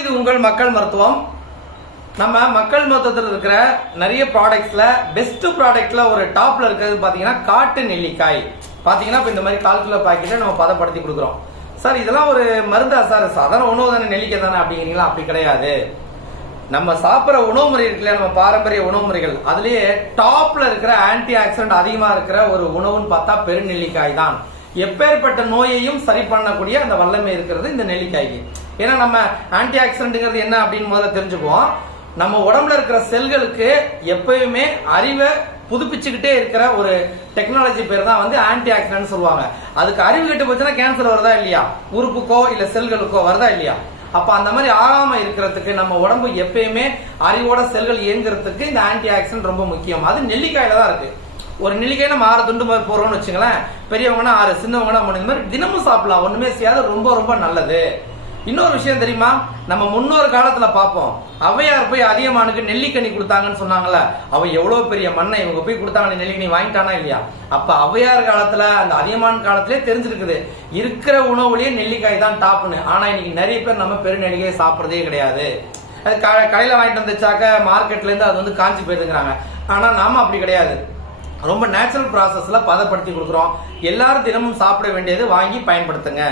இது உங்கள் மக்கள் மருத்துவம். நம்ம மக்கள் மருத்துவத்தில் இருக்கிற நிறைய ப்ராடக்ட்ஸில் பெஸ்ட் ப்ராடக்ட்ல ஒரு டாப்ல இருக்கிறது பார்த்தீங்கன்னா காட்டு நெல்லிக்காய். பார்த்தீங்கன்னா இப்போ இந்த மாதிரி கால் கிலோ பாக்கெட்டை நம்ம பதப்படுத்தி கொடுக்குறோம். சார் இதெல்லாம் ஒரு மருந்தா சார் சாதாரண உணவு தானே நெல்லிக்காய் தானே அப்படிங்கிறீங்களா? அப்படி கிடையாது. நம்ம சாப்பிட்ற உணவு முறை இருக்குல்ல நம்ம பாரம்பரிய உணவு முறைகள். அதுலேயே டாப்ல இருக்கிற ஆன்டி ஆக்சிடென்ட் அதிகமாக இருக்கிற ஒரு உணவுன்னு பார்த்தா பெருநெல்லிக்காய் தான். எப்பேற்பட்ட நோயையும் சரி பண்ணக்கூடிய அந்த வல்லமை இருக்கிறது இந்த நெல்லிக்காய்க்கு. ஏன்னா நம்ம ஆன்டி ஆக்சிடென்ட்ங்கிறது என்ன அப்படின்னு முதல்ல தெரிஞ்சுக்குவோம். நம்ம உடம்புல இருக்கிற செல்களுக்கு எப்பயுமே அறிவை புதுப்பிச்சுக்கிட்டே இருக்கிற ஒரு டெக்னாலஜி பேர் தான் வந்து ஆன்டி ஆக்சிடென்ட் சொல்லுவாங்க. அதுக்கு அறிவு கெட்டு போச்சுன்னா கேன்சர் வருதா இல்லையா? உறுப்புக்கோ இல்ல செல்களுக்கோ வருதா இல்லையா? அப்ப அந்த மாதிரி ஆகாம இருக்கிறதுக்கு நம்ம உடம்பு எப்பயுமே அறிவோட செல்கள் இயங்குறதுக்கு இந்த ஆன்டி ஆக்சிடென்ட் ரொம்ப முக்கியம். அது நெல்லிக்காயில தான் இருக்கு. ஒரு நெல்லிக்காய் நம்ம ஆறு துண்டு மாதிரி போறோம்னு வச்சுங்களேன் பெரியவங்கன்னா ஆறு சின்னவங்கன்னா மூணு இந்த மாதிரி தினமும் சாப்பிடலாம். ஒண்ணுமே செய்யாத ரொம்ப ரொம்ப நல்லது. இன்னொரு விஷயம் தெரியுமா? நம்ம முன்னொரு காலத்துல பார்ப்போம். அவையார் போய் அதிகமானுக்கு நெல்லிக்கனி கொடுத்தாங்கன்னு சொன்னாங்கல்ல. அவ எவ்வளவு பெரிய மண்ணை இவங்க போய் கொடுத்தாங்க நெல்லிக்கனி வாங்கிட்டானா இல்லையா? அப்ப அவையார் காலத்துல அந்த அதிகமான காலத்திலே தெரிஞ்சிருக்குது. இருக்கிற உணவுலயே நெல்லிக்காய் தான் டாப்னு. ஆனா இன்னைக்கு நிறைய பேர் நம்ம பெருநெல்லிக்காய் சாப்பிட்றதே கிடையாது. அது க- கடையில வாங்கிட்டு வந்துச்சாக்க மார்க்கெட்ல இருந்து அது வந்து காஞ்சி போயிருதுங்கிறாங்க. ஆனா நாம அப்படி கிடையாது. ரொம்ப நேச்சுரல் ப்ராசஸில் பதப்படுத்தி கொடுக்குறோம். எல்லாரும் தினமும் சாப்பிட வேண்டியது வாங்கி பயன்படுத்துங்க.